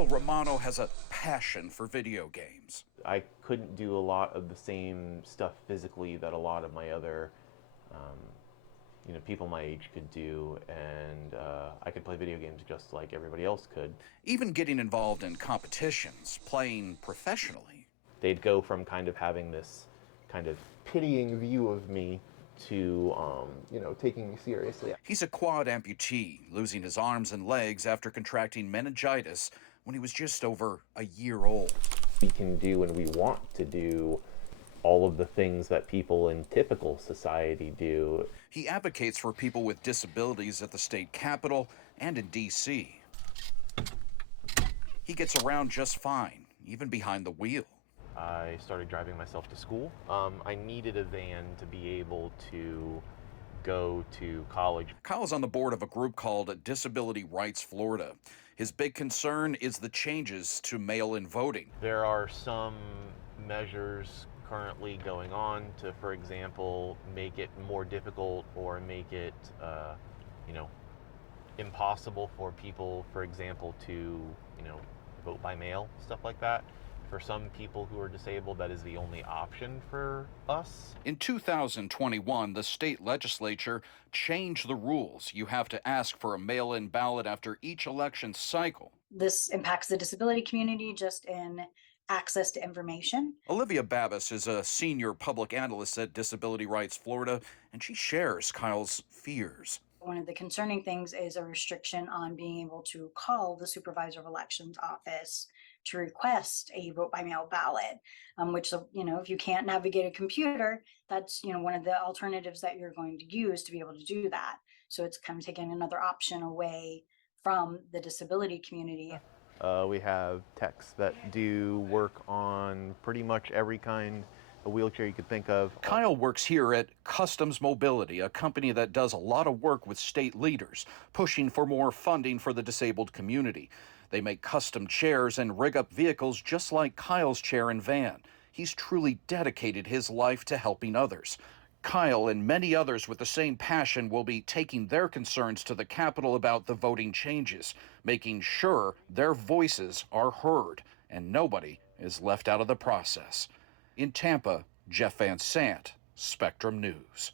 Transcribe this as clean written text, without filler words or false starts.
Kyle Romano has a passion for video games. I couldn't do a lot of the same stuff physically that a lot of my other um, people my age could do, and I could play video games just like everybody else could. Even getting involved in competitions, playing professionally. They'd go from kind of having this kind of pitying view of me to, taking me seriously. He's a quad amputee, losing his arms and legs after contracting meningitis when he was just over a year old. We can do and we want to do all of the things that people in typical society do. He advocates for people with disabilities at the state capitol and in D.C. He gets around just fine, even behind the wheel. I started driving myself to school. I needed a van to be able to go to college. Kyle's on the board of a group called Disability Rights Florida. His big concern is the changes to mail-in voting. There are some measures currently going on to, for example, make it more difficult or make it, impossible for people, for example, to, vote by mail, stuff like that. For some people who are disabled, that is the only option for us. In 2021, the state legislature changed the rules. You have to ask for a mail-in ballot after each election cycle. This impacts the disability community just in access to information. Olivia Babis is a senior public analyst at Disability Rights Florida, and she shares Kyle's fears. One of the concerning things is a restriction on being able to call the supervisor of elections office to request a vote by mail ballot, which, if you can't navigate a computer, that's, one of the alternatives that you're going to use to be able to do that. So it's kind of taking another option away from the disability community. We have techs that do work on pretty much every kind of wheelchair you could think of. Kyle works here at Customs Mobility, a company that does a lot of work with state leaders, pushing for more funding for the disabled community. They make custom chairs and rig up vehicles just like Kyle's chair and van. He's truly dedicated his life to helping others. Kyle and many others with the same passion will be taking their concerns to the Capitol about the voting changes, making sure their voices are heard and nobody is left out of the process. In Tampa, Jeff Van Sant, Spectrum News.